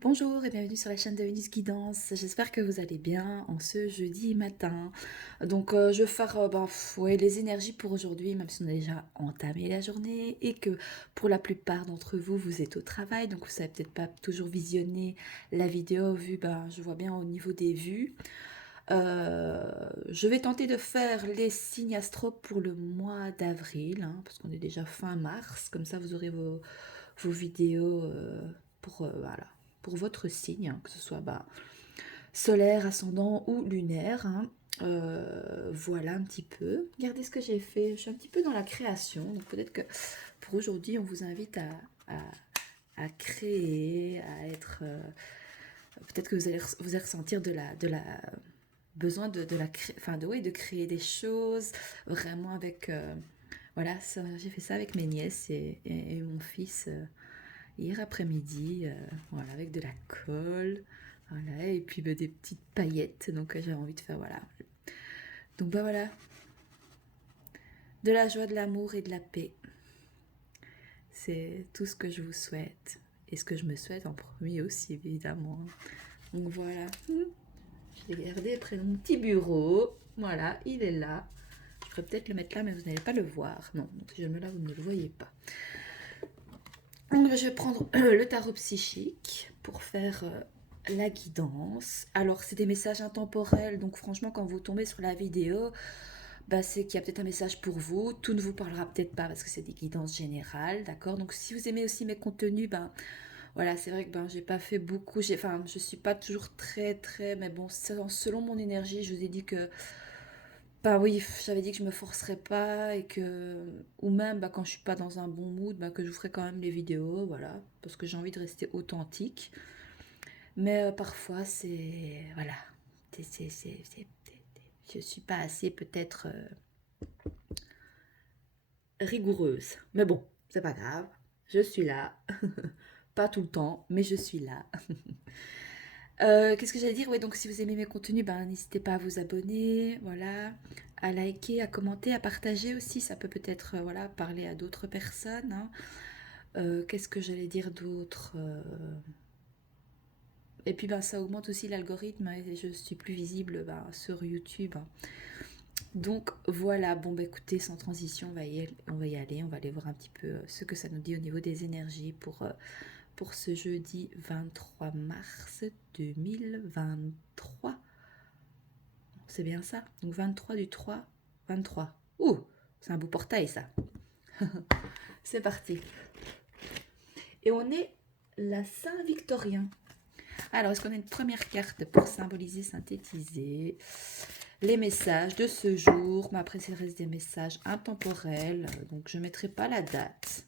Bonjour et bienvenue sur la chaîne de Venus Guidance. J'espère que vous allez bien en ce jeudi matin. Donc, je vais faire ouais, les énergies pour aujourd'hui, même si on a déjà entamé la journée et que pour la plupart d'entre vous, vous êtes au travail. Donc, vous savez peut-être pas toujours visionner la vidéo vu, je vois bien au niveau des vues. Je vais tenter de faire les signes astro pour le mois d'avril, hein, parce qu'on est déjà fin mars. Comme ça, vous aurez vos vidéos voilà, pour votre signe, hein, que ce soit solaire, ascendant ou lunaire. Hein. Voilà un petit peu. Regardez ce que j'ai fait. Je suis un petit peu dans la création. Donc peut-être que pour aujourd'hui, on vous invite à créer, à être... peut-être que vous allez ressentir de la besoin de la enfin ouais, de créer des choses vraiment avec voilà, j'ai fait ça avec mes nièces et mon fils hier après-midi, voilà, avec de la colle, voilà, et puis des petites paillettes, donc j'avais envie de faire, voilà. Donc voilà, de la joie, de l'amour et de la paix, c'est tout ce que je vous souhaite, et ce que je me souhaite en premier aussi, évidemment. Donc voilà, je l'ai gardé près de mon petit bureau, voilà, il est là. Je pourrais peut-être le mettre là, mais vous n'allez pas le voir. Non, donc si je le mets là, vous ne le voyez pas. Donc je vais prendre le tarot psychique pour faire la guidance. Alors c'est des messages intemporels, donc franchement quand vous tombez sur la vidéo, c'est qu'il y a peut-être un message pour vous. Tout ne vous parlera peut-être pas parce que c'est des guidances générales, d'accord. Donc si vous aimez aussi mes contenus, voilà, c'est vrai que j'ai pas fait beaucoup. Enfin, je suis pas toujours très, mais bon, selon mon énergie, je vous ai dit que oui, j'avais dit que je me forcerais pas et que ou même quand je suis pas dans un bon mood, que je vous ferai quand même les vidéos, voilà, parce que j'ai envie de rester authentique. Mais parfois c'est voilà, je suis pas assez peut-être rigoureuse. Mais bon, c'est pas grave, je suis là, pas tout le temps, mais je suis là. Qu'est-ce que j'allais dire? Ouais, donc si vous aimez mes contenus, n'hésitez pas à vous abonner, voilà, à liker, à commenter, à partager aussi. Ça peut peut-être voilà, parler à d'autres personnes. Hein. Qu'est-ce que j'allais dire d'autre? Et puis ça augmente aussi l'algorithme et je suis plus visible sur YouTube. Hein. Donc voilà, bon écoutez, sans transition, on va y aller, on va aller voir un petit peu ce que ça nous dit au niveau des énergies pour ce jeudi 23 mars 2023. C'est bien ça. Donc 23 du 3, 23. Ouh, c'est un beau portail ça. C'est parti. Et on est la Saint-Victorien. Alors, est-ce qu'on a une première carte pour symboliser, synthétiser les messages de ce jour? Mais après, c'est reste des messages intemporels, donc je ne mettrai pas la date.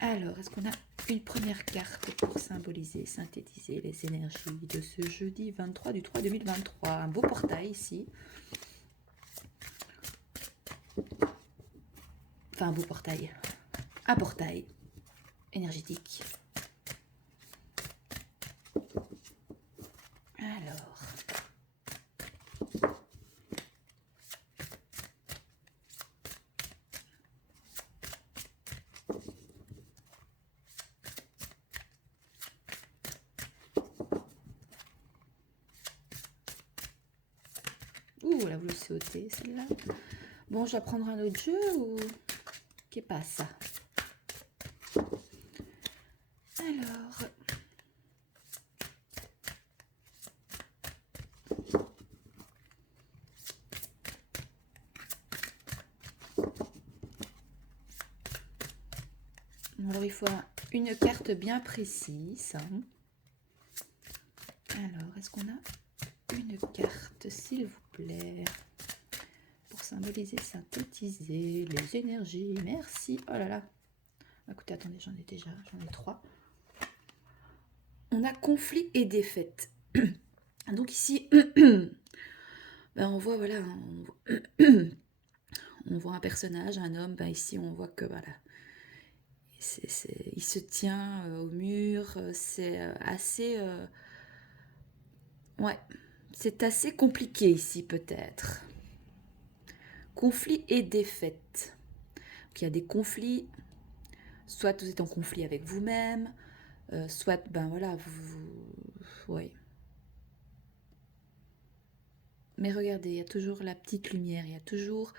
Alors, est-ce qu'on a une première carte pour symboliser, synthétiser les énergies de ce jeudi 23 du 3 2023? Un beau portail ici. Enfin, un beau portail. Un portail énergétique. Alors. Ouh, elle a voulu sauter celle-là. Bon, je vais prendre un autre jeu ou... Qu'est-ce pas ça? Alors... Alors, il faut une carte bien précise. Alors, est-ce qu'on a une carte, s'il vous plaît, pour symboliser, synthétiser les énergies? Merci. Oh là là. Écoutez, attendez, j'en ai 3. On a conflit et défaite. Donc ici, on voit, voilà, on voit un personnage, un homme. Ici, on voit que, voilà, il se tient au mur. C'est assez... ouais, c'est assez compliqué ici, peut-être. Conflit et défaite. Donc, il y a des conflits. Soit vous êtes en conflit avec vous-même, soit, ben voilà, ouais. Mais regardez, il y a toujours la petite lumière, il y a toujours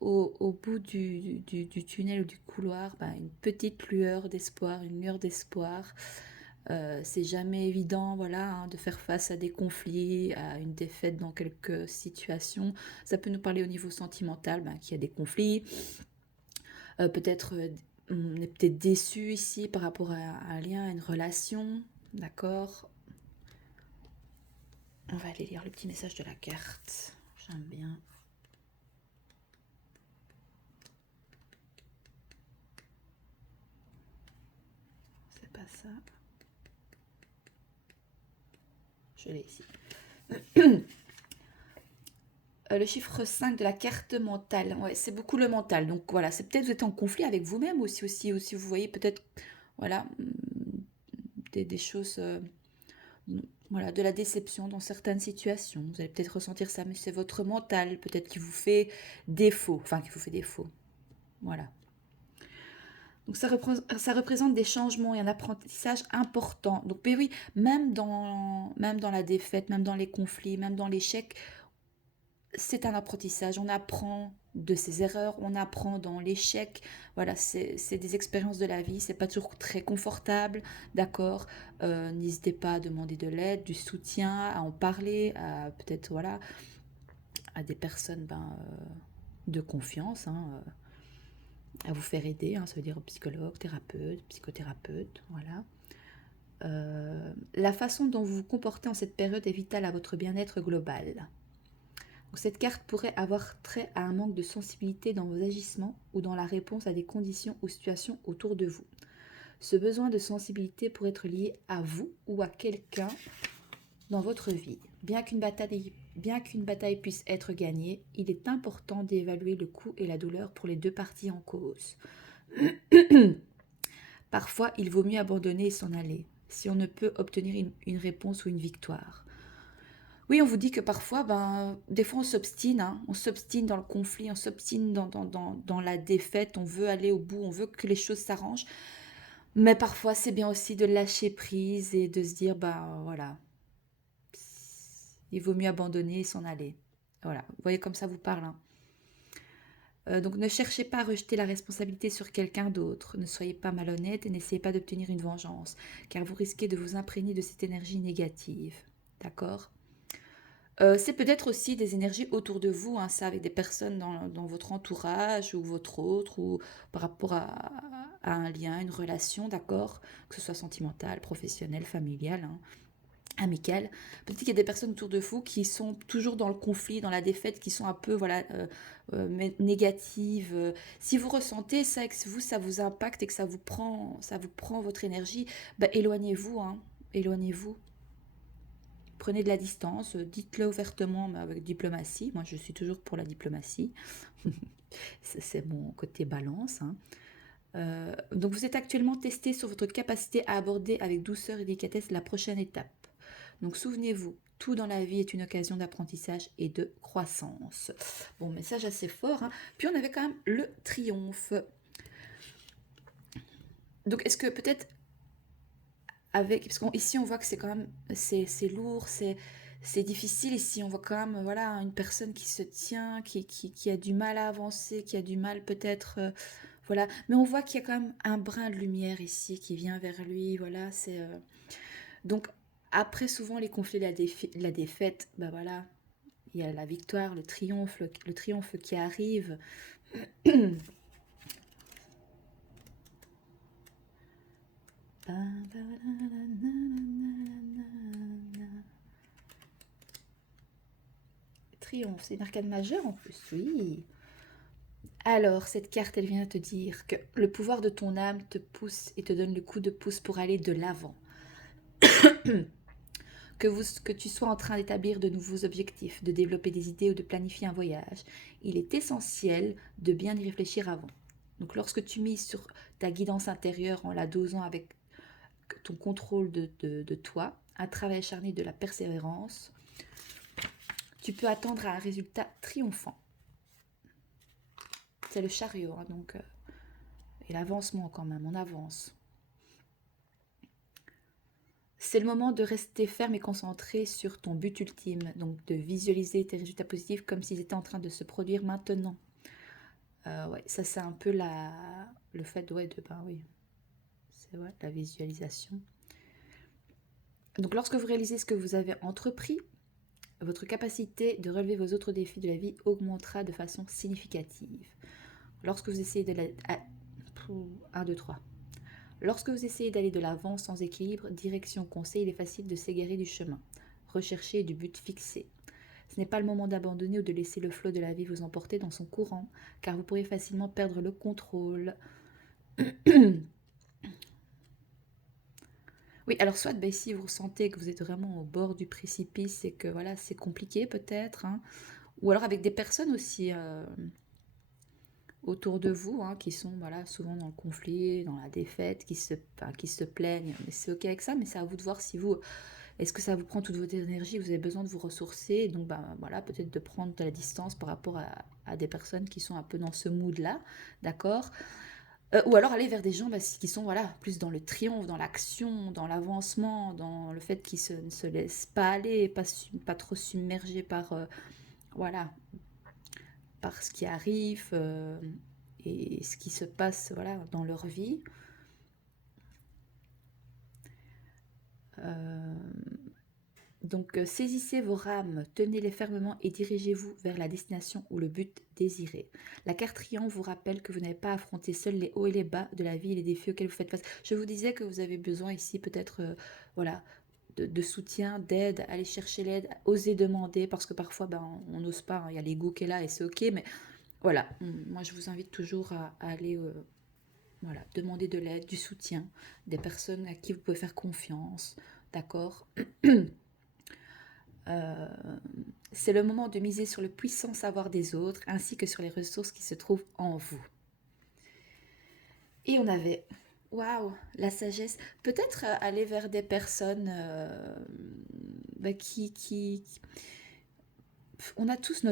au bout du tunnel ou du couloir, ben, une petite lueur d'espoir, une lueur d'espoir. C'est jamais évident, voilà, hein, de faire face à des conflits, à une défaite dans quelques situations. Ça peut nous parler au niveau sentimental, ben, qu'il y a des conflits. Peut-être, on est peut-être déçu ici par rapport à un lien, à une relation, d'accord? On va aller lire le petit message de la carte. J'aime bien. C'est pas ça. Je l'ai ici. Le chiffre 5 de la carte mentale. Ouais, c'est beaucoup le mental. Donc voilà, c'est peut-être vous êtes en conflit avec vous-même aussi, vous voyez peut-être, voilà, des choses, voilà, de la déception dans certaines situations. Vous allez peut-être ressentir ça, mais c'est votre mental peut-être qui vous fait défaut. Enfin, qui vous fait défaut. Voilà. Donc ça représente des changements et un apprentissage important. Donc mais oui, même dans la défaite, même dans les conflits, même dans l'échec, c'est un apprentissage. On apprend de ses erreurs, on apprend dans l'échec. Voilà, c'est des expériences de la vie. C'est pas toujours très confortable, d'accord. N'hésitez pas à demander de l'aide, du soutien, à en parler, à peut-être voilà, à des personnes de confiance. Hein, à vous faire aider, hein, ça veut dire psychologue, thérapeute, psychothérapeute, voilà. La façon dont vous vous comportez en cette période est vitale à votre bien-être global. Donc, cette carte pourrait avoir trait à un manque de sensibilité dans vos agissements ou dans la réponse à des conditions ou situations autour de vous. Ce besoin de sensibilité pourrait être lié à vous ou à quelqu'un dans votre vie. Bien qu'une bataille puisse être gagnée, il est important d'évaluer le coût et la douleur pour les deux parties en cause. Parfois, il vaut mieux abandonner et s'en aller, si on ne peut obtenir une réponse ou une victoire. Oui, on vous dit que parfois, des fois on s'obstine, hein, on s'obstine dans le conflit, on s'obstine dans la défaite, on veut aller au bout, on veut que les choses s'arrangent. Mais parfois, c'est bien aussi de lâcher prise et de se dire, voilà, il vaut mieux abandonner et s'en aller. Voilà, vous voyez comme ça vous parle. Hein. Donc ne cherchez pas à rejeter la responsabilité sur quelqu'un d'autre, ne soyez pas malhonnête et n'essayez pas d'obtenir une vengeance, car vous risquez de vous imprégner de cette énergie négative. D'accord ? C'est peut-être aussi des énergies autour de vous, hein, ça, avec des personnes dans votre entourage ou votre autre, ou par rapport à un lien, une relation, d'accord, que ce soit sentimental, professionnel, familial, hein, amical. Peut-être qu'il y a des personnes autour de vous qui sont toujours dans le conflit, dans la défaite, qui sont un peu voilà, négatives. Si vous ressentez ça et que vous, ça vous impacte et que ça vous prend votre énergie, éloignez-vous, hein, éloignez-vous. Prenez de la distance, dites-le ouvertement, mais avec diplomatie. Moi, je suis toujours pour la diplomatie. C'est mon côté balance. Hein. Donc, vous êtes actuellement testé sur votre capacité à aborder avec douceur et délicatesse la prochaine étape. Donc, souvenez-vous, tout dans la vie est une occasion d'apprentissage et de croissance. Bon, message assez fort. Hein. Puis, on avait quand même le triomphe. Donc, est-ce que peut-être parce qu'ici on voit que c'est quand même c'est lourd, c'est difficile ici, on voit quand même voilà une personne qui se tient, qui a du mal à avancer, qui a du mal peut-être voilà, mais on voit qu'il y a quand même un brin de lumière ici qui vient vers lui, voilà, c'est donc après souvent les conflits, la défaite, voilà, il y a la victoire, le triomphe qui arrive. Triomphe, c'est une arcane majeure en plus, oui. Alors, cette carte, elle vient te dire que le pouvoir de ton âme te pousse et te donne le coup de pouce pour aller de l'avant. Que tu sois en train d'établir de nouveaux objectifs, de développer des idées ou de planifier un voyage, il est essentiel de bien y réfléchir avant. Donc, lorsque tu mises sur ta guidance intérieure en la dosant avec ton contrôle de toi, un travail acharné de la persévérance, tu peux attendre un résultat triomphant. C'est le chariot, hein, donc Et l'avancement quand même, on avance. C'est le moment de rester ferme et concentré sur ton but ultime, donc de visualiser tes résultats positifs comme s'ils étaient en train de se produire maintenant. Ouais, ça c'est un peu le fait ouais, ben oui, c'est ouais, la visualisation. Donc lorsque vous réalisez ce que vous avez entrepris, votre capacité de relever vos autres défis de la vie augmentera de façon significative. Lorsque vous essayez de la... 1, 2, 3. Lorsque vous essayez d'aller de l'avant sans équilibre, direction, conseil, il est facile de s'égarer du chemin. Recherchez du but fixé. Ce n'est pas le moment d'abandonner ou de laisser le flot de la vie vous emporter dans son courant, car vous pourrez facilement perdre le contrôle. Oui, alors soit ben, si vous ressentez que vous êtes vraiment au bord du précipice et que voilà, c'est compliqué peut-être, hein, ou alors avec des personnes aussi autour de vous qui sont voilà, souvent dans le conflit, dans la défaite, qui se plaignent. Mais c'est ok avec ça, mais c'est à vous de voir si vous, est-ce que ça vous prend toute votre énergie, vous avez besoin de vous ressourcer, donc ben, voilà, peut-être de prendre de la distance par rapport à des personnes qui sont un peu dans ce mood-là, d'accord. Ou alors aller vers des gens qui sont voilà, plus dans le triomphe, dans l'action, dans l'avancement, dans le fait qu'ils ne se laissent pas aller, pas trop submergés par, voilà, par ce qui arrive et ce qui se passe voilà, dans leur vie. Donc saisissez vos rames, tenez-les fermement et dirigez-vous vers la destination ou le but désiré. La carte triomphe vous rappelle que vous n'avez pas affronté seuls les hauts et les bas de la vie et les défis auxquels vous faites face. Je vous disais que vous avez besoin ici peut-être voilà, de soutien, d'aide, aller chercher l'aide, oser demander parce que parfois ben, on n'ose pas, il y a l'ego qui est là et c'est ok, mais voilà, moi je vous invite toujours à aller voilà, demander de l'aide, du soutien, des personnes à qui vous pouvez faire confiance, d'accord. C'est le moment de miser sur le puissant savoir des autres ainsi que sur les ressources qui se trouvent en vous. Et on avait, waouh, la sagesse. Peut-être aller vers des personnes bah, on a tous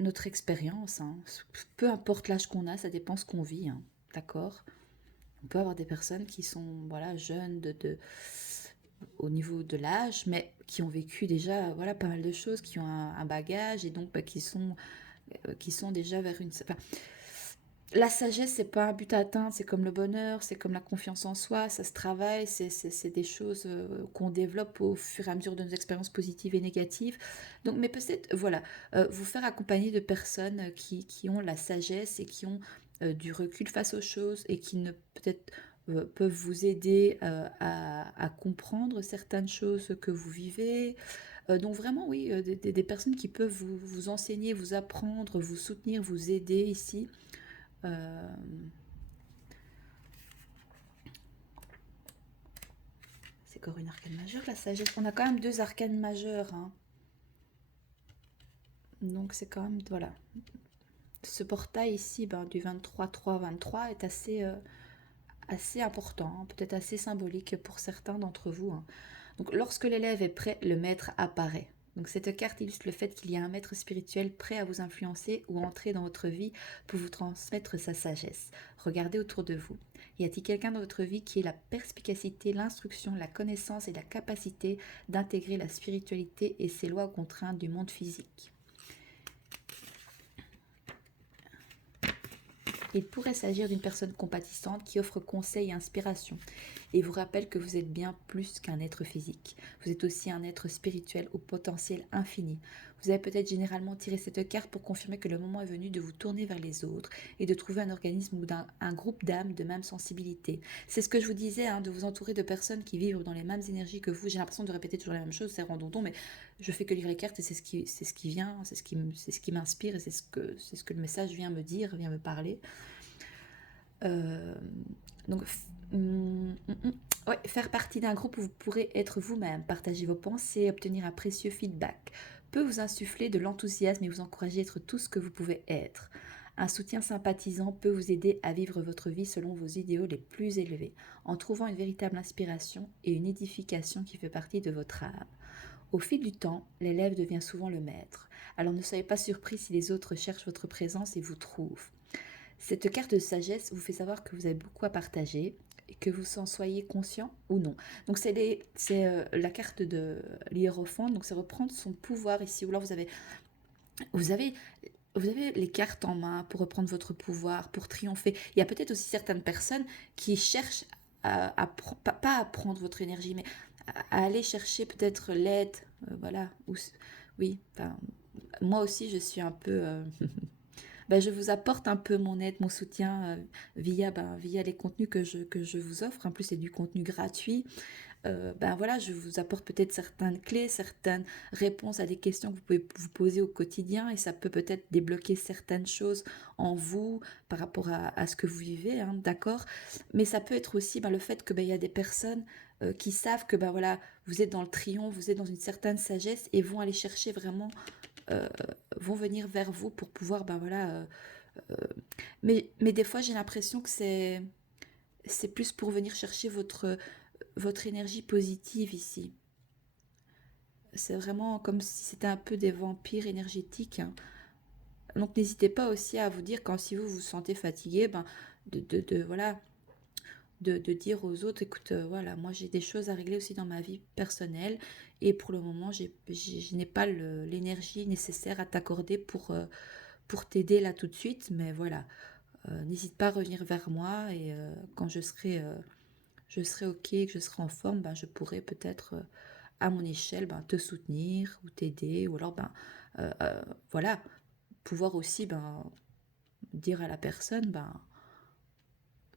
notre expérience, hein. Peu importe l'âge qu'on a, ça dépend ce qu'on vit, hein. D'accord. On peut avoir des personnes qui sont voilà, jeunes au niveau de l'âge, mais qui ont vécu déjà voilà, pas mal de choses, qui ont un bagage et donc bah, qui sont déjà vers une... Enfin, la sagesse, c'est pas un but à atteindre, c'est comme le bonheur, c'est comme la confiance en soi, ça se travaille, c'est des choses qu'on développe au fur et à mesure de nos expériences positives et négatives. Donc, mais peut-être, voilà, vous faire accompagner de personnes qui ont la sagesse et qui ont du recul face aux choses et qui ne peut-être peuvent vous aider à comprendre certaines choses que vous vivez. Donc vraiment, oui, des personnes qui peuvent vous enseigner, vous apprendre, vous soutenir, vous aider ici. Euh, c'est encore une arcane majeure, la sagesse. On a quand même 2 arcanes majeures, hein. Donc c'est quand même, voilà. Ce portail ici, ben, du 23-3-23 est assez important, hein, peut-être assez symbolique pour certains d'entre vous, hein. Donc lorsque l'élève est prêt, le maître apparaît. Donc cette carte illustre le fait qu'il y a un maître spirituel prêt à vous influencer ou entrer dans votre vie pour vous transmettre sa sagesse. Regardez autour de vous. Y a-t-il quelqu'un dans votre vie qui ait la perspicacité, l'instruction, la connaissance et la capacité d'intégrer la spiritualité et ses lois aux contraintes du monde physique? Il pourrait s'agir d'une personne compatissante qui offre conseil et inspiration et vous rappelle que vous êtes bien plus qu'un être physique. Vous êtes aussi un être spirituel au potentiel infini. Vous avez peut-être généralement tiré cette carte pour confirmer que le moment est venu de vous tourner vers les autres et de trouver un organisme ou un groupe d'âmes de même sensibilité. C'est ce que je vous disais, hein, de vous entourer de personnes qui vivent dans les mêmes énergies que vous. J'ai l'impression de répéter toujours la même chose, c'est redondant, mais je fais que lire les cartes et c'est ce qui vient, c'est ce qui m'inspire et c'est ce que le message vient me dire, vient me parler. Euh, donc, ouais, faire partie d'un groupe où vous pourrez être vous-même, partager vos pensées, obtenir un précieux feedback, peut vous insuffler de l'enthousiasme et vous encourager à être tout ce que vous pouvez être. Un soutien sympathisant peut vous aider à vivre votre vie selon vos idéaux les plus élevés, en trouvant une véritable inspiration et une édification qui fait partie de votre âme. Au fil du temps, l'élève devient souvent le maître. Alors ne soyez pas surpris si les autres cherchent votre présence et vous trouvent. Cette carte de sagesse vous fait savoir que vous avez beaucoup à partager et que vous en soyez conscient ou non. Donc c'est la carte de l'hiérophant, donc c'est reprendre son pouvoir ici. Ou alors vous avez, vous avez les cartes en main pour reprendre votre pouvoir, pour triompher. Il y a peut-être aussi certaines personnes qui cherchent pas à prendre votre énergie, mais à aller chercher peut-être l'aide, voilà. Oui, enfin, moi aussi je suis un peu... ben, je vous apporte un peu mon aide, mon soutien via les contenus que je vous offre. En plus, c'est du contenu gratuit. Ben voilà, je vous apporte peut-être certaines clés, certaines réponses à des questions que vous pouvez vous poser au quotidien et ça peut peut-être débloquer certaines choses en vous par rapport à ce que vous vivez, hein, d'accord? Mais ça peut être aussi ben, le fait que ben, il y a des personnes qui savent que ben voilà, vous êtes dans le triomphe, vous êtes dans une certaine sagesse et vont aller chercher vraiment, euh, vont venir vers vous pour pouvoir ben voilà. Euh, mais des fois, j'ai l'impression que c'est plus pour venir chercher votre énergie positive ici. C'est vraiment comme si c'était un peu des vampires énergétiques, hein. Donc n'hésitez pas aussi à vous dire quand si vous vous sentez fatigué, ben, voilà, de dire aux autres, écoute, voilà, moi j'ai des choses à régler aussi dans ma vie personnelle et pour le moment je n'ai pas l'énergie nécessaire à t'accorder pour t'aider là tout de suite, mais voilà, n'hésite pas à revenir vers moi et quand je serai ok, que je serai en forme, ben, je pourrai peut-être à mon échelle ben, te soutenir ou t'aider ou alors ben, euh, voilà, pouvoir aussi ben, dire à la personne ben,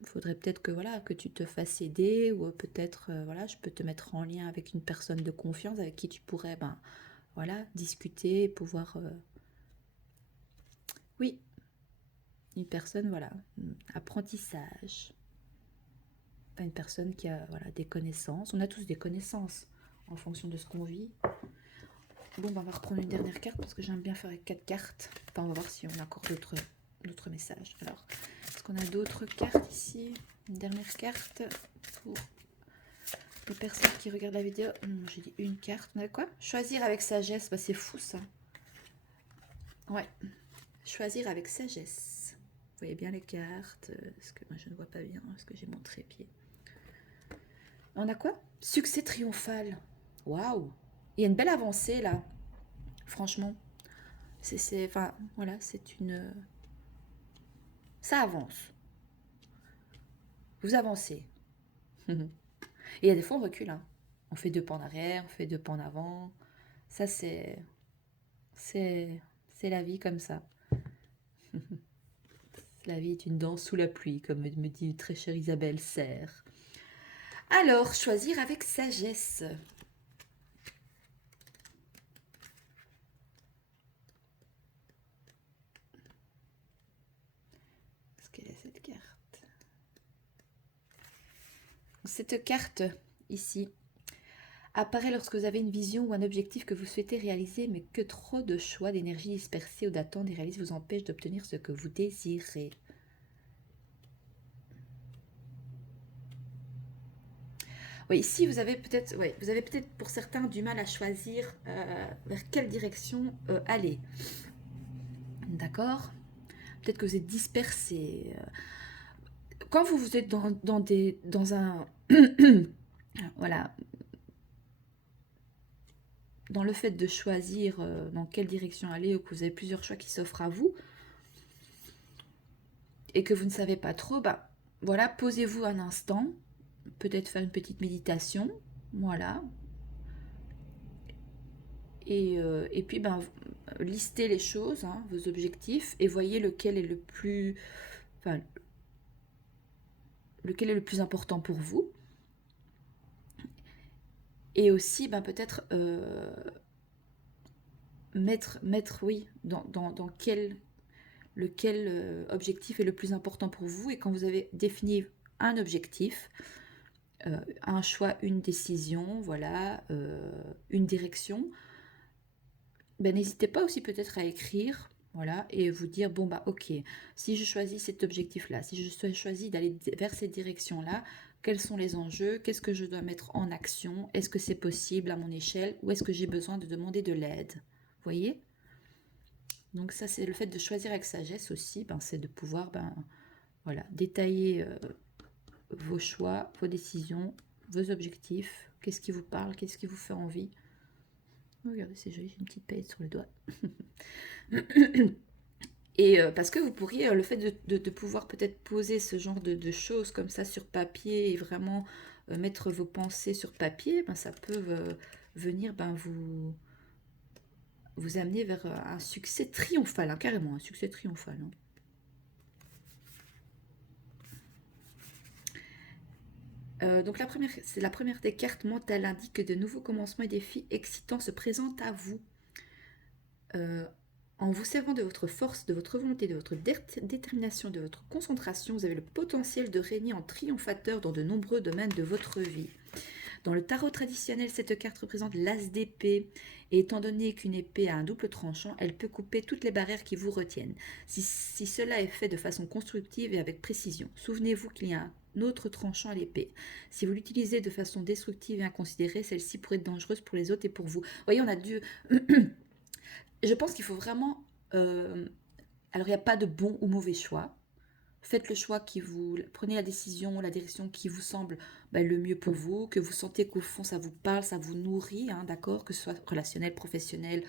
il faudrait peut-être que voilà que tu te fasses aider ou peut-être voilà je peux te mettre en lien avec une personne de confiance avec qui tu pourrais ben, voilà discuter et pouvoir oui une personne voilà apprentissage, pas une personne qui a voilà des connaissances, on a tous des connaissances en fonction de ce qu'on vit. Bon, bah, on va reprendre une dernière carte parce que j'aime bien faire avec 4 cartes. Enfin, on va voir si on a encore d'autres messages. Alors, est-ce qu'on a d'autres cartes ici? Une dernière carte pour les personnes qui regardent la vidéo. J'ai dit une carte. On a quoi? Choisir avec sagesse. Bah, c'est fou ça. Ouais. Choisir avec sagesse. Vous voyez bien les cartes. Est-ce que moi je ne vois pas bien? Est-ce que j'ai mon trépied? On a quoi? Succès triomphal. Waouh! Il y a une belle avancée là. Franchement. Enfin, voilà, c'est une... Ça avance. Vous avancez. Et il y a des fois, on recule, hein. On fait 2 pas en arrière, on fait 2 pas en avant. Ça, c'est la vie comme ça. La vie est une danse sous la pluie, comme me dit très chère Isabelle Serre. Alors, choisir avec sagesse. Qu'est-ce qu'elle est cette carte? Cette carte, ici, apparaît lorsque vous avez une vision ou un objectif que vous souhaitez réaliser, mais que trop de choix, d'énergie dispersée ou d'attentes irréalistes vous empêchent d'obtenir ce que vous désirez. Oui, ici vous avez peut-être, ouais, vous avez peut-être pour certains du mal à choisir vers quelle direction aller. D'accord? Peut-être que vous êtes dispersé. Quand vous êtes dans un voilà, dans le fait de choisir dans quelle direction aller ou que vous avez plusieurs choix qui s'offrent à vous et que vous ne savez pas trop, bah voilà, posez-vous un instant, peut-être faire une petite méditation, voilà, et puis ben listez les choses, hein, vos objectifs et voyez lequel est le plus, enfin, lequel est le plus important pour vous. Et aussi ben peut-être mettre oui dans lequel objectif est le plus important pour vous. Et quand vous avez défini un objectif, un choix, une décision, voilà, une direction, ben, n'hésitez pas aussi peut-être à écrire, voilà, et vous dire, bon, bah ok, si je choisis cet objectif-là, si je choisis d'aller vers cette direction-là, quels sont les enjeux, qu'est-ce que je dois mettre en action, est-ce que c'est possible à mon échelle, ou est-ce que j'ai besoin de demander de l'aide, vous voyez? Donc ça, c'est le fait de choisir avec sagesse aussi, ben, c'est de pouvoir voilà, détailler vos choix, vos décisions, vos objectifs, qu'est-ce qui vous parle, qu'est-ce qui vous fait envie. Regardez, c'est joli, j'ai une petite paillette sur le doigt. Et parce que vous pourriez, le fait de pouvoir peut-être poser ce genre de choses comme ça sur papier et vraiment mettre vos pensées sur papier, ben, ça peut venir vous amener vers un succès triomphal, hein, carrément un succès triomphal. Hein. Donc c'est la première des cartes mentales indique que de nouveaux commencements et défis excitants se présentent à vous. En vous servant de votre force, de votre volonté, de votre détermination, de votre concentration, vous avez le potentiel de régner en triomphateur dans de nombreux domaines de votre vie. Dans le tarot traditionnel, cette carte représente l'as d'épée, et étant donné qu'une épée a un double tranchant, elle peut couper toutes les barrières qui vous retiennent, si cela est fait de façon constructive et avec précision. Souvenez-vous qu'il y a un autre tranchant à l'épée. Si vous l'utilisez de façon destructive et inconsidérée, celle-ci pourrait être dangereuse pour les autres et pour vous. Vous voyez, on a dû... Je pense qu'il faut vraiment... Alors, il n'y a pas de bon ou mauvais choix. Faites le choix qui vous... Prenez la décision, la direction qui vous semble le mieux pour vous, que vous sentez qu'au fond, ça vous parle, ça vous nourrit, hein, d'accord, que ce soit relationnel, professionnel,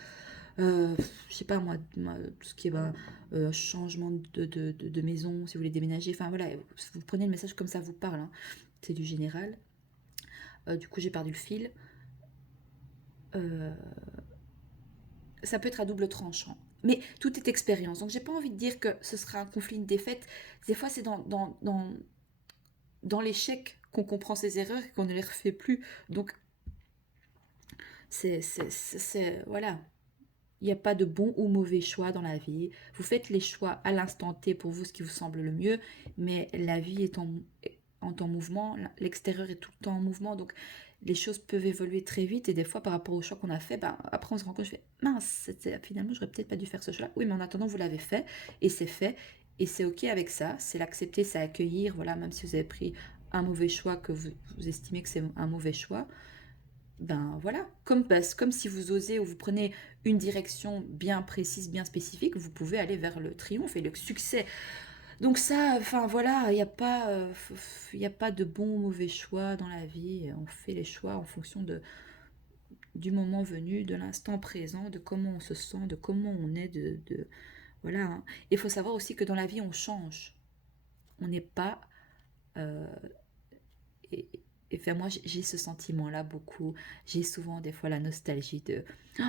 je sais pas moi, tout ce qui est changement de maison, si vous voulez déménager, enfin voilà, vous prenez le message comme ça vous parle, hein. C'est du général. Du coup, j'ai perdu le fil. Ça peut être à double tranchant. Mais tout est expérience. Donc, j'ai pas envie de dire que ce sera un conflit, une défaite. Des fois, c'est dans l'échec qu'on comprend ses erreurs et qu'on ne les refait plus. Donc, voilà. Il n'y a pas de bon ou mauvais choix dans la vie. Vous faites les choix à l'instant T pour vous, ce qui vous semble le mieux. Mais la vie est en mouvement. L'extérieur est tout le temps en mouvement. Donc, les choses peuvent évoluer très vite. Et des fois, par rapport au choix qu'on a fait, après, on se rend compte, je fais, mince, finalement, j'aurais peut-être pas dû faire ce choix-là. Oui, mais en attendant, vous l'avez fait. Et c'est fait. Et c'est OK avec ça. C'est l'accepter, c'est accueillir. Voilà, même si vous avez pris un mauvais choix, que vous estimez que c'est un mauvais choix. Voilà, comme si vous osez ou vous prenez une direction bien précise, bien spécifique, vous pouvez aller vers le triomphe et le succès. Donc ça, enfin voilà, il y a pas de bon ou mauvais choix dans la vie. On fait les choix en fonction du moment venu, de l'instant présent, de comment on se sent, de comment on est, voilà. Hein. Il faut savoir aussi que dans la vie, on change. On n'est pas... euh, et, et enfin, moi, j'ai ce sentiment-là beaucoup. J'ai souvent, des fois, la nostalgie de oh,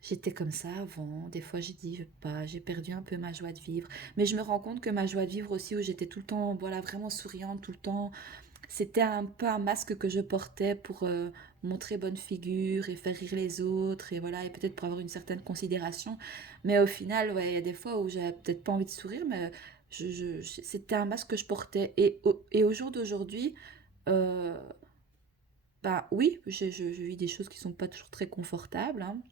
j'étais comme ça avant. Des fois, j'ai dit pas, j'ai perdu un peu ma joie de vivre. Mais je me rends compte que ma joie de vivre aussi, où j'étais tout le temps, voilà, vraiment souriante, tout le temps, c'était un peu un masque que je portais pour montrer bonne figure et faire rire les autres, et voilà, et peut-être pour avoir une certaine considération. Mais au final, ouais, il y a des fois où j'avais peut-être pas envie de sourire, mais c'était un masque que je portais. Et au jour d'aujourd'hui, euh, oui, je vis des choses qui sont pas toujours très confortables. Hein.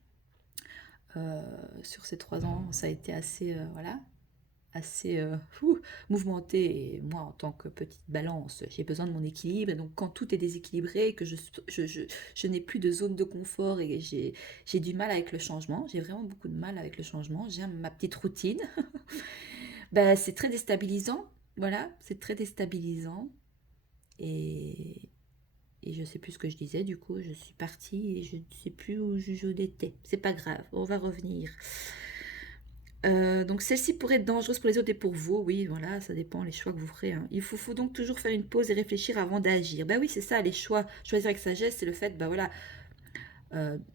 Sur ces 3 ans, ça a été assez, voilà, assez mouvementé. Et moi, en tant que petite balance, j'ai besoin de mon équilibre. Et donc, quand tout est déséquilibré, que je n'ai plus de zone de confort et j'ai du mal avec le changement, j'ai vraiment beaucoup de mal avec le changement. J'aime ma petite routine. C'est très déstabilisant. Voilà, c'est très déstabilisant. Et, Et je sais plus ce que je disais, du coup, je suis partie et je ne sais plus où j'en étais. C'est pas grave, on va revenir. Donc celle-ci pourrait être dangereuse pour les autres et pour vous. Oui, voilà, ça dépend les choix que vous ferez. Hein. Il faut donc toujours faire une pause et réfléchir avant d'agir. Oui, c'est ça, les choix. Choisir avec sagesse, c'est le fait, voilà.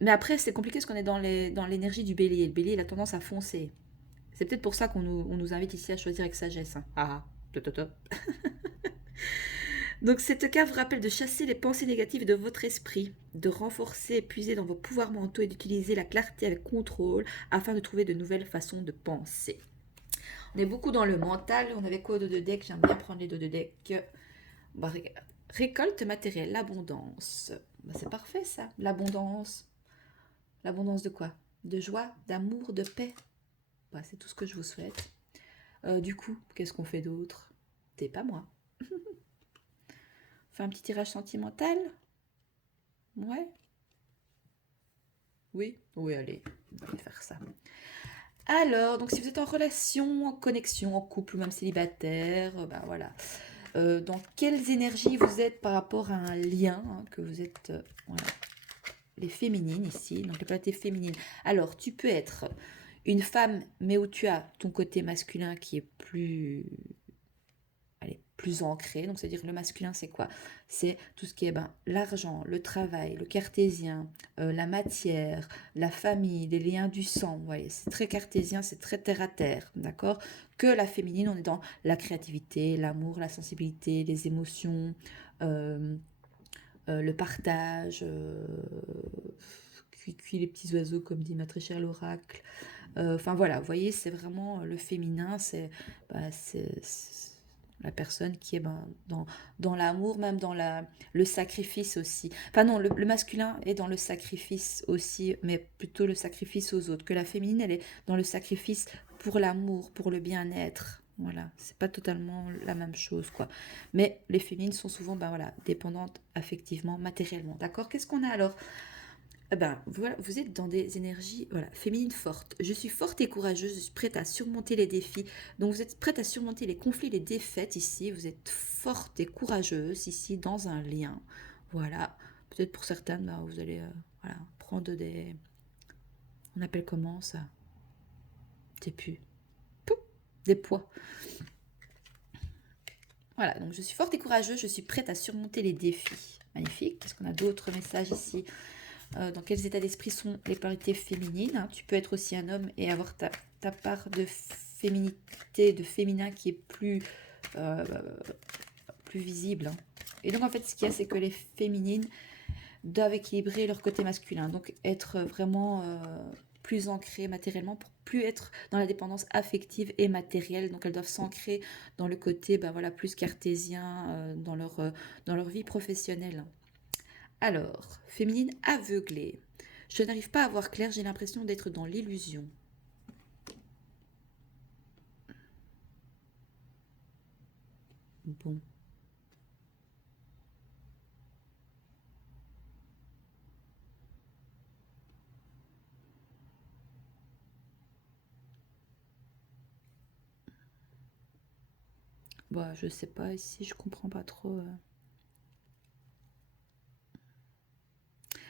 Mais après, c'est compliqué parce qu'on est dans l'énergie du bélier. Le bélier, il a tendance à foncer. C'est peut-être pour ça on nous invite ici à choisir avec sagesse. Hein. Ah, ah. Donc cette carte vous rappelle de chasser les pensées négatives de votre esprit, de renforcer et puiser dans vos pouvoirs mentaux et d'utiliser la clarté avec contrôle afin de trouver de nouvelles façons de penser. On est beaucoup dans le mental. On avait quoi au dos de deck? J'aime bien prendre les dos de deck. Récolte matérielle, l'abondance. C'est parfait ça, l'abondance. L'abondance de quoi? De joie, d'amour, de paix. C'est tout ce que je vous souhaite. Du coup, qu'est-ce qu'on fait d'autre? C'est pas moi. Fait un petit tirage sentimental? Ouais. Oui, allez, on va faire ça. Alors, donc si vous êtes en relation, en connexion, en couple ou même célibataire, ben voilà. Dans quelles énergies vous êtes par rapport à un lien, hein, que vous êtes, voilà, les féminines ici, donc les polarités féminines. Alors, tu peux être une femme, mais où tu as ton côté masculin qui est plus, allez, plus ancré. Donc, c'est-à-dire le masculin, c'est quoi? C'est tout ce qui est ben, l'argent, le travail, le cartésien, la matière, la famille, les liens du sang. Vous voyez, c'est très cartésien, c'est très terre à terre, d'accord? Que la féminine, on est dans la créativité, l'amour, la sensibilité, les émotions, euh, le partage, cuit les petits oiseaux, comme dit ma très chère l'oracle. Enfin voilà, vous voyez, c'est vraiment le féminin, c'est bah, la personne qui est ben, dans l'amour, même dans le sacrifice aussi. Enfin non, le masculin est dans le sacrifice aussi, mais plutôt le sacrifice aux autres. Que la féminine, elle est dans le sacrifice pour l'amour, pour le bien-être. Voilà, c'est pas totalement la même chose, quoi. Mais les féminines sont souvent, ben voilà, dépendantes affectivement, matériellement. D'accord? Qu'est-ce qu'on a alors? Eh ben, voilà, vous êtes dans des énergies voilà, féminines fortes. Je suis forte et courageuse, je suis prête à surmonter les défis. Donc vous êtes prête à surmonter les conflits, les défaites ici. Vous êtes forte et courageuse ici dans un lien. Voilà. Peut-être pour certaines, ben, vous allez voilà, prendre des... On appelle comment ça? Je sais plus. Pouh, des poids. Voilà, donc je suis forte et courageuse, je suis prête à surmonter les défis. Magnifique. Qu'est-ce qu'on a d'autres messages ici? Dans quels états d'esprit sont les polarités féminines, hein. Tu peux être aussi un homme et avoir ta part de féminité, de féminin qui est euh, plus visible, hein. Et donc en fait ce qu'il y a, c'est que les féminines doivent équilibrer leur côté masculin, donc être vraiment plus ancrées matériellement pour plus être dans la dépendance affective et matérielle. Donc elles doivent s'ancrer dans le côté ben voilà, plus cartésien dans leur vie professionnelle. Alors, féminine aveuglée. Je n'arrive pas à voir clair, j'ai l'impression d'être dans l'illusion. Bon. Bah, je sais pas ici, je comprends pas trop.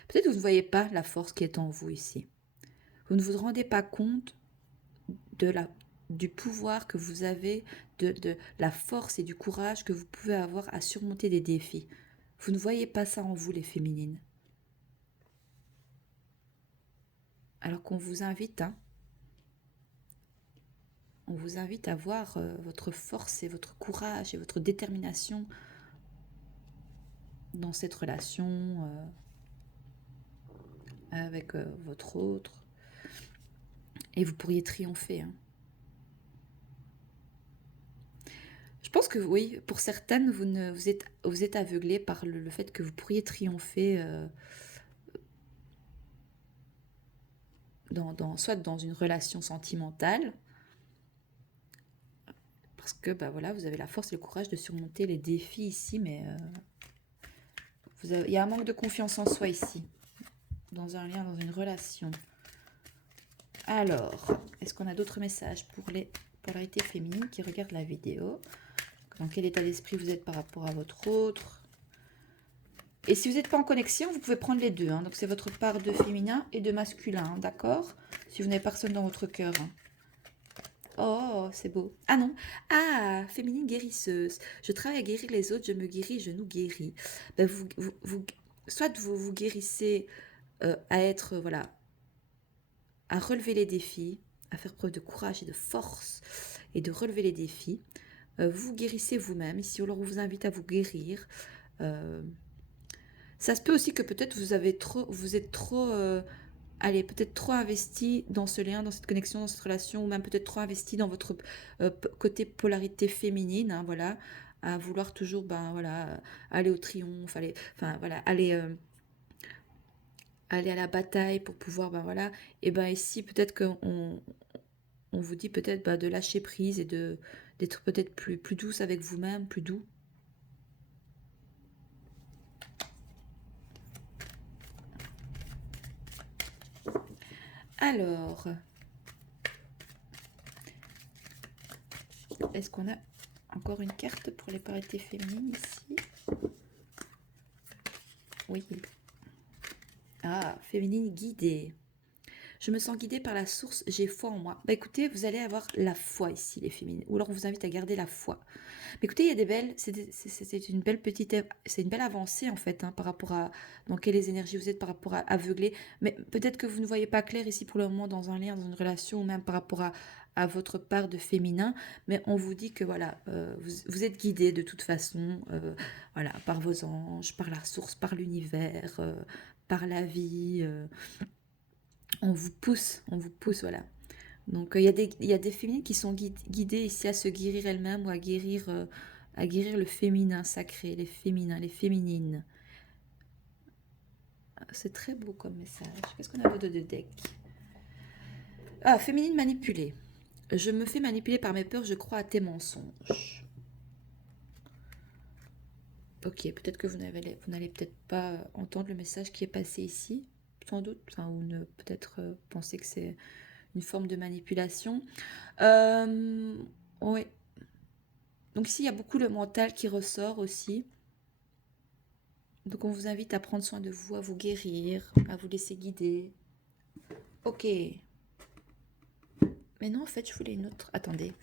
Peut-être que vous ne voyez pas la force qui est en vous ici. Vous ne vous rendez pas compte de du pouvoir que vous avez, de la force et du courage que vous pouvez avoir à surmonter des défis. Vous ne voyez pas ça en vous, les féminines. Alors qu'on vous invite, hein, on vous invite à voir votre force et votre courage et votre détermination dans cette relation avec votre autre. Et vous pourriez triompher, hein. Je pense que oui, pour certaines, vous êtes aveuglé par le fait que vous pourriez triompher soit dans une relation sentimentale, parce que bah, voilà, vous avez la force et le courage de surmonter les défis ici, mais il y a un manque de confiance en soi ici, dans un lien, dans une relation. Alors, est-ce qu'on a d'autres messages pour les polarités féminines qui regardent la vidéo? Dans quel état d'esprit vous êtes par rapport à votre autre? Et si vous n'êtes pas en connexion, vous pouvez prendre les deux, hein. Donc c'est votre part de féminin et de masculin, hein, d'accord? Si vous n'avez personne dans votre cœur, hein. Oh, c'est beau. Ah non. Ah, féminine guérisseuse. Je travaille à guérir les autres, je me guéris, je nous guéris. Ben, soit vous guérissez à être, voilà, à relever les défis, à faire preuve de courage et de force et de relever les défis. Vous guérissez vous-même. Ici, on vous invite à vous guérir. Ça se peut aussi que peut-être vous êtes trop, allez, peut-être trop investi dans ce lien, dans cette connexion, dans cette relation, ou même peut-être trop investi dans votre côté polarité féminine, hein, voilà, à vouloir toujours, ben voilà, aller au triomphe, enfin voilà, aller à la bataille pour pouvoir, ben voilà, et ben ici peut-être on vous dit peut-être ben, de lâcher prise et d'être peut-être plus douce avec vous-même, plus doux. Alors, Est-ce qu'on a encore une carte pour les polarités féminines ici? Oui. Ah, féminine guidée. Je me sens guidée par la source, j'ai foi en moi. Bah écoutez, vous allez avoir la foi ici, les féminines. Ou alors on vous invite à garder la foi. Mais écoutez, il y a des belles, c'est une belle petite, c'est une belle avancée en fait, hein, par rapport à dans quelles énergies vous êtes, par rapport à aveugler. Mais peut-être que vous ne voyez pas clair ici pour le moment dans un lien, dans une relation, ou même par rapport à votre part de féminin. Mais on vous dit que voilà, vous êtes guidé de toute façon, voilà, par vos anges, par la source, par l'univers, par la vie. On vous pousse, voilà. Donc il y a des féminines qui sont guidées ici à se guérir elles-mêmes ou à guérir le féminin sacré, les féminins, les féminines. Ah, c'est très beau comme message. Qu'est-ce qu'on a d'autre de deck? Ah, féminine manipulée. Je me fais manipuler par mes peurs, je crois à tes mensonges. Ok, peut-être que vous n'allez peut-être pas entendre le message qui est passé ici, sans doute, enfin, ou peut-être penser que c'est une forme de manipulation. Oui. Donc ici, il y a beaucoup le mental qui ressort aussi. Donc on vous invite à prendre soin de vous, à vous guérir, à vous laisser guider. Ok. Mais non, en fait, je voulais une autre. Attendez.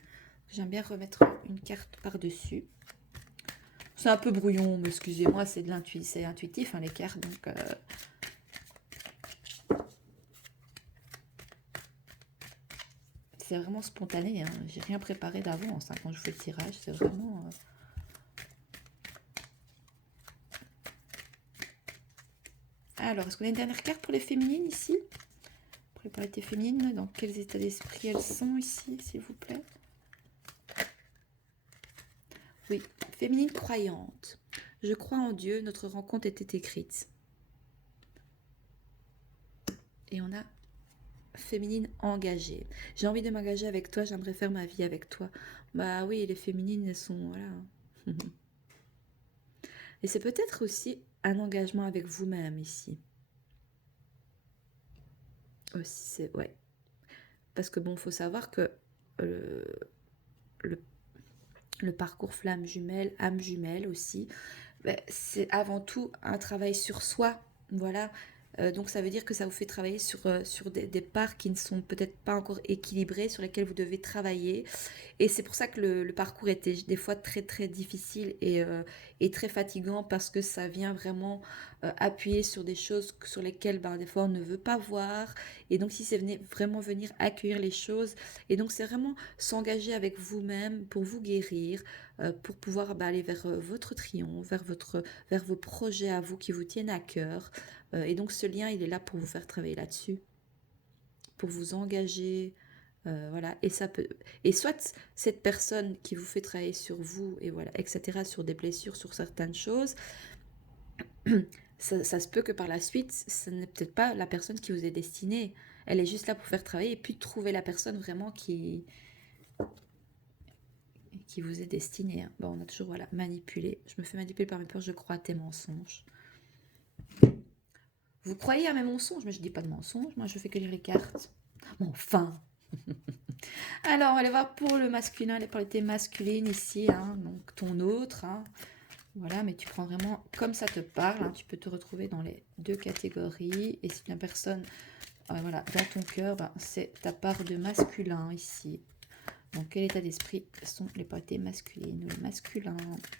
J'aime bien remettre une carte par-dessus. C'est un peu brouillon, mais excusez-moi, c'est intuitif, hein, les cartes. Donc, c'est vraiment spontané. Hein. J'ai rien préparé d'avance. Hein. Quand je fais le tirage, c'est vraiment... Alors, est-ce qu'on a une dernière carte pour les féminines ici? Pour les polarités féminines, dans quels états d'esprit elles sont ici, s'il vous plaît? Oui, féminine croyante. Je crois en Dieu, notre rencontre était écrite. Et on a féminine engagée. J'ai envie de m'engager avec toi, j'aimerais faire ma vie avec toi. Bah oui, les féminines, elles sont... Voilà. Et c'est peut-être aussi un engagement avec vous-même ici. Aussi, c'est... Ouais. Parce que bon, il faut savoir que le, le parcours flamme jumelle, âme jumelle aussi, ben, c'est avant tout un travail sur soi. Voilà. Donc ça veut dire que ça vous fait travailler sur des parts qui ne sont peut-être pas encore équilibrées, sur lesquelles vous devez travailler. Et c'est pour ça que le parcours était des fois très très difficile et très fatigant parce que ça vient vraiment appuyer sur des choses sur lesquelles ben, des fois on ne veut pas voir. Et donc si c'est vraiment venir accueillir les choses, et donc c'est vraiment s'engager avec vous-même pour vous guérir, pour pouvoir bah, aller vers votre triomphe, vers vos projets à vous qui vous tiennent à cœur. Et donc ce lien, il est là pour vous faire travailler là-dessus, pour vous engager. Voilà, et ça peut, et soit cette personne qui vous fait travailler sur vous et voilà, etc., sur des blessures, sur certaines choses, ça se peut que par la suite, ce n'est peut-être pas la personne qui vous est destinée. Elle est juste là pour faire travailler et puis trouver la personne vraiment qui vous est destinée. Hein. Bon, on a toujours voilà manipulé. Je me fais manipuler par mes peurs. Je crois à tes mensonges. Vous croyez à mes mensonges, mais je dis pas de mensonges. Moi, je fais que lire les cartes. Bon, enfin. Alors, on va aller voir pour le masculin, les polarités masculines ici, hein, donc ton autre, hein, voilà, mais tu prends vraiment comme ça te parle, hein, tu peux te retrouver dans les deux catégories, et si la personne, voilà, dans ton cœur, ben, c'est ta part de masculin ici. Donc, quel état d'esprit sont les polarités masculines? Le masculin,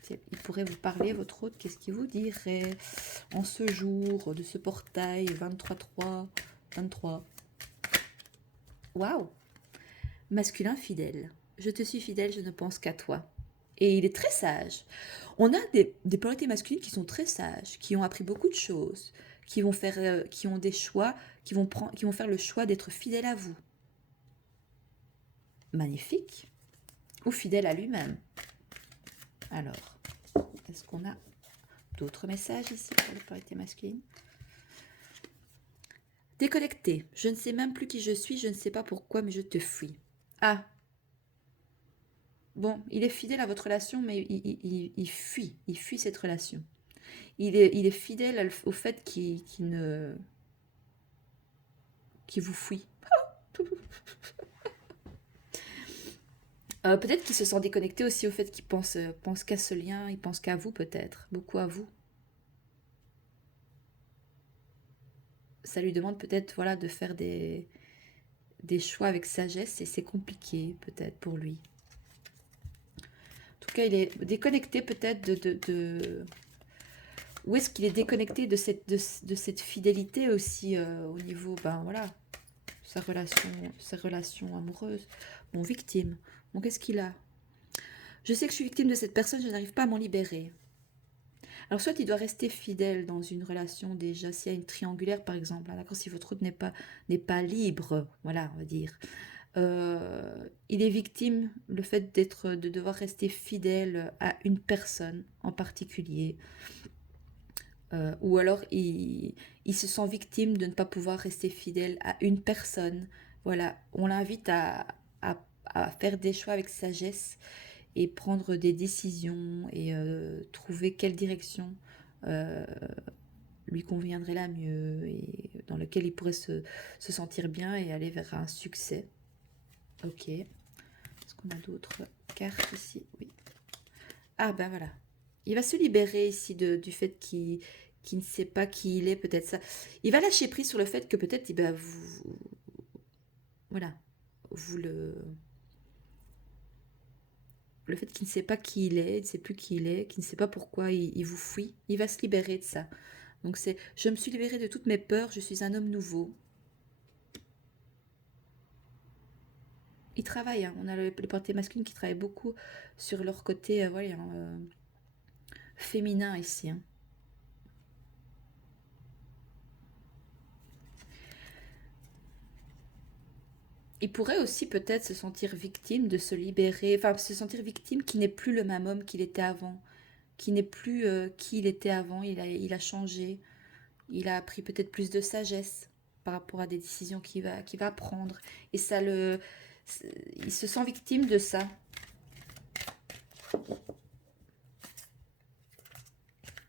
il pourrait vous parler, votre autre, qu'est-ce qu'il vous dirait en ce jour de ce portail 23-3, 23. Waouh! Masculin fidèle. Je te suis fidèle, je ne pense qu'à toi. Et il est très sage. On a des polarités masculines qui sont très sages, qui ont appris beaucoup de choses, qui ont des choix, qui vont faire le choix d'être fidèle à vous. Magnifique. Ou fidèle à lui-même. Alors, est-ce qu'on a d'autres messages ici pour les polarités masculines? Déconnecté. Je ne sais même plus qui je suis, je ne sais pas pourquoi, mais je te fuis. Ah, bon, il est fidèle à votre relation, mais il fuit cette relation. Il est fidèle au fait qu'il vous fuit. Peut-être qu'il se sent déconnecté aussi au fait qu'il pense qu'à ce lien, il pense qu'à vous peut-être, beaucoup à vous. Ça lui demande peut-être voilà, de faire des choix avec sagesse et c'est compliqué peut-être pour lui. En tout cas, il est déconnecté peut-être Où est-ce qu'il est déconnecté de cette fidélité aussi au niveau, ben voilà, sa relation amoureuse. Bon, victime. Bon, qu'est-ce qu'il a? Je sais que je suis victime de cette personne, je n'arrive pas à m'en libérer. Alors, soit il doit rester fidèle dans une relation déjà, s'il y a une triangulaire par exemple, hein, d'accord, si votre autre n'est pas libre, voilà, on va dire. Il est victime le fait de devoir rester fidèle à une personne en particulier. Ou alors il se sent victime de ne pas pouvoir rester fidèle à une personne. Voilà, on l'invite à faire des choix avec sagesse et prendre des décisions et trouver quelle direction euh, lui conviendrait la mieux et dans lequel il pourrait se sentir bien et aller vers un succès. Ok. Est-ce qu'on a d'autres cartes ici? Oui. Ah ben voilà. Il va se libérer ici du fait qu'il ne sait pas qui il est, peut-être ça. Il va lâcher prise sur le fait que peut-être ben, voilà, vous le fait qu'il ne sait pas qui il est, il ne sait plus qui il est, qu'il ne sait pas pourquoi il vous fuit, il va se libérer de ça. Donc c'est, je me suis libérée de toutes mes peurs, je suis un homme nouveau. Ils travaillent, hein. On a les portées masculines qui travaillent beaucoup sur leur côté voilà, féminin ici. Hein. Il pourrait aussi peut-être se sentir victime de se libérer, enfin se sentir victime qu'il n'est plus le même homme qu'il était avant, qui n'est plus qui il était avant, il a changé, il a appris peut-être plus de sagesse par rapport à des décisions qu'il va prendre. Et ça il se sent victime de ça.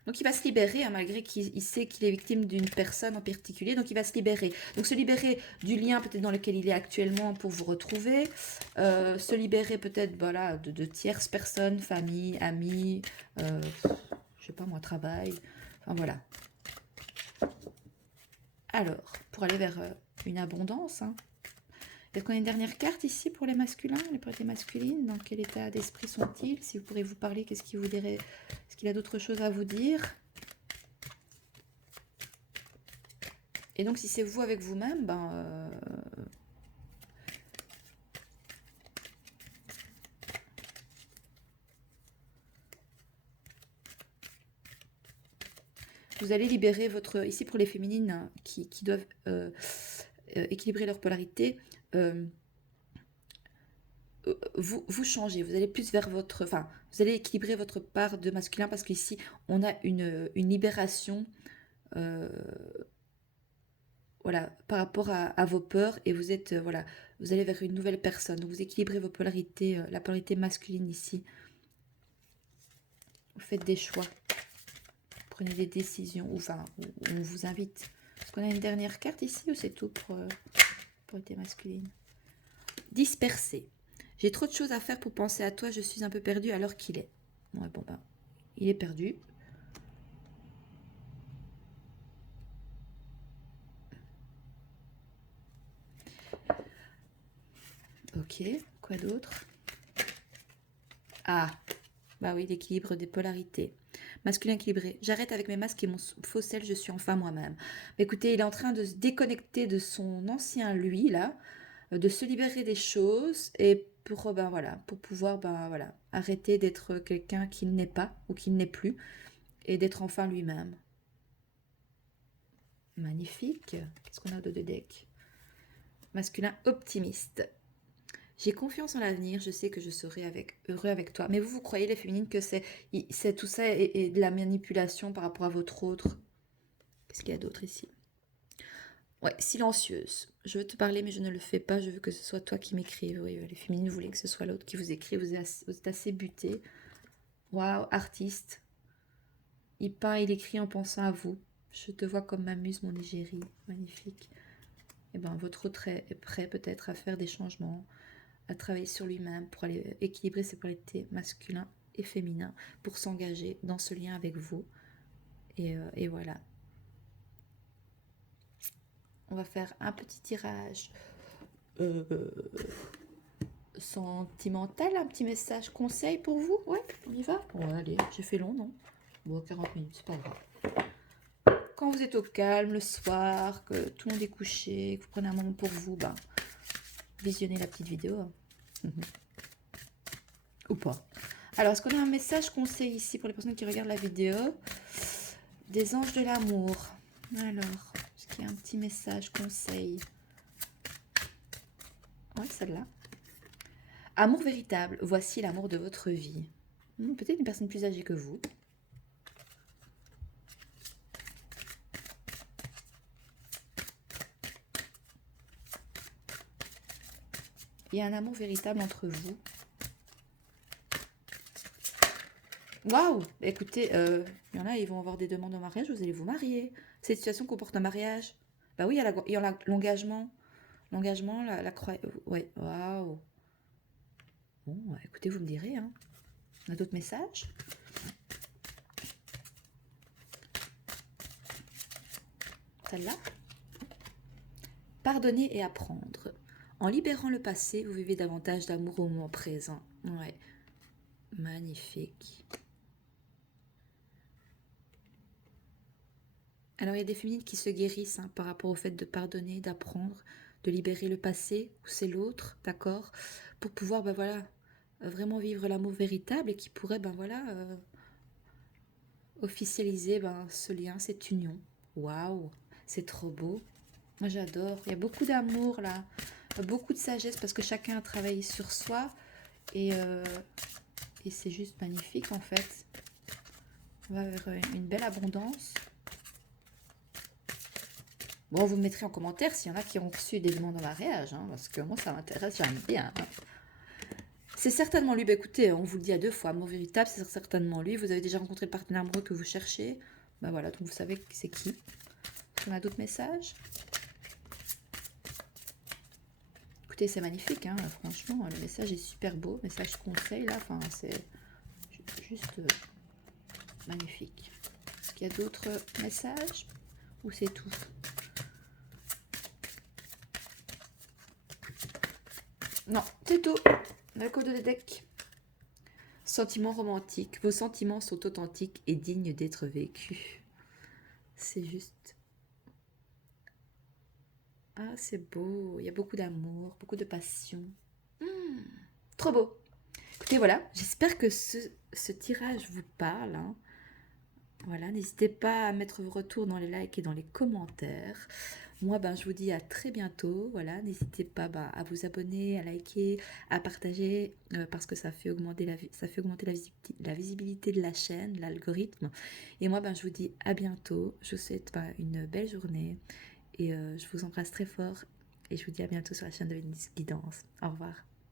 Donc il va se libérer, hein, malgré qu'il sait qu'il est victime d'une personne en particulier. Donc il va se libérer. Donc se libérer du lien peut-être dans lequel il est actuellement pour vous retrouver. Se libérer peut-être voilà, de tierces personnes, famille, amis, je sais pas moi, travail. Enfin voilà. Alors, pour aller vers une abondance. Hein. Est-ce qu'on a une dernière carte ici pour les masculins, les propriétés masculines? Dans quel état d'esprit sont-ils? Si vous pourrez vous parler, qu'est-ce qu'il vous dirait? Est-ce qu'il a d'autres choses à vous dire? Et donc, si c'est vous avec vous-même, ben... vous allez libérer votre... Ici, pour les féminines hein, qui doivent équilibrer leur polarité, vous changez, vous allez plus vers votre... Enfin, vous allez équilibrer votre part de masculin parce qu'ici, on a une libération... voilà, par rapport à vos peurs et vous êtes, voilà, vous allez vers une nouvelle personne. Vous équilibrez vos polarités, la polarité masculine ici. Vous faites des choix, prenez des décisions, ou enfin, on vous invite. Est-ce qu'on a une dernière carte ici ou c'est tout pour polarité masculine? Dispersé. J'ai trop de choses à faire pour penser à toi, je suis un peu perdue alors qu'il est. Ouais, bon ben, il est perdu. Ok, quoi d'autre? Ah, bah oui, l'équilibre des polarités. Masculin équilibré. J'arrête avec mes masques et mon faux sel, je suis enfin moi-même. Écoutez, il est en train de se déconnecter de son ancien lui, là, de se libérer des choses et pour, ben voilà, pour pouvoir ben voilà, arrêter d'être quelqu'un qu'il n'est pas ou qu'il n'est plus et d'être enfin lui-même. Magnifique. Qu'est-ce qu'on a de deck? Masculin optimiste. J'ai confiance en l'avenir, je sais que je serai heureux avec toi. Mais vous croyez, les féminines, que c'est tout ça est de la manipulation par rapport à votre autre? Qu'est-ce qu'il y a d'autre ici? Ouais, silencieuse. Je veux te parler, mais je ne le fais pas. Je veux que ce soit toi qui m'écrives. Oui, les féminines voulaient que ce soit l'autre qui vous écrit. Vous êtes assez buté. Waouh, artiste. Il peint, il écrit en pensant à vous. Je te vois comme ma muse, mon égérie. Magnifique. Eh bien, votre autre est prêt peut-être à faire des changements, à travailler sur lui-même pour aller équilibrer ses polarités masculin et féminin, pour s'engager dans ce lien avec vous. Et voilà. On va faire un petit tirage sentimental, un petit message conseil pour vous. Ouais, on y va. Ouais, allez, j'ai fait long, non? Bon, 40 minutes, c'est pas grave. Quand vous êtes au calme le soir, que tout le monde est couché, que vous prenez un moment pour vous, ben, visionnez la petite vidéo. Ou pas. Alors, est-ce qu'on a un message conseil ici pour les personnes qui regardent la vidéo? Des anges de l'amour. Alors, est-ce qu'il y a un petit message conseil? Ouais, celle-là. Amour véritable, voici l'amour de votre vie. Peut-être une personne plus âgée que vous. Il y a un amour véritable entre vous. Waouh! Écoutez, il y en a, ils vont avoir des demandes en mariage, vous allez vous marier. Cette situation comporte un mariage. Bah oui, il y a l'engagement. L'engagement, la croix. Ouais, waouh! Bon, écoutez, vous me direz, hein. On a d'autres messages? Celle-là. Pardonner et apprendre. En libérant le passé, vous vivez davantage d'amour au moment présent. Ouais. Magnifique. Alors, il y a des féminines qui se guérissent par rapport au fait de pardonner, d'apprendre, de libérer le passé, ou c'est l'autre, d'accord? Pour pouvoir, ben voilà, vraiment vivre l'amour véritable et qui pourrait, ben voilà, officialiser ce lien, cette union. Waouh, c'est trop beau. Moi, j'adore. Il y a beaucoup d'amour là, beaucoup de sagesse parce que chacun a travaillé sur soi et c'est juste magnifique en fait. On va vers une belle abondance. Bon, vous me mettrez en commentaire s'il y en a qui ont reçu des demandes en mariage, hein, parce que moi, ça m'intéresse, j'aime bien. Hein. C'est certainement lui. Bah, écoutez, on vous le dit à 2 fois, amour véritable, c'est certainement lui. Vous avez déjà rencontré le partenaire amoureux que vous cherchez. Ben voilà, donc vous savez c'est qui. On a d'autres messages? Écoutez, c'est magnifique, hein, franchement, le message est super beau. Message conseil, là, enfin, c'est juste magnifique. Est-ce qu'il y a d'autres messages? Ou c'est tout? Non, c'est tout. La code de deck. Sentiments romantiques. Vos sentiments sont authentiques et dignes d'être vécus. C'est juste... Ah, c'est beau. Il y a beaucoup d'amour, beaucoup de passion. Trop beau. Écoutez, voilà. J'espère que ce tirage vous parle. Hein. Voilà, n'hésitez pas à mettre vos retours dans les likes et dans les commentaires. Moi, je vous dis à très bientôt. Voilà, n'hésitez pas à vous abonner, à liker, à partager parce que ça fait augmenter la visibilité de la chaîne, l'algorithme. Et moi, je vous dis à bientôt. Je vous souhaite une belle journée et je vous embrasse très fort. Et je vous dis à bientôt sur la chaîne de Vénus Guidance. Au revoir.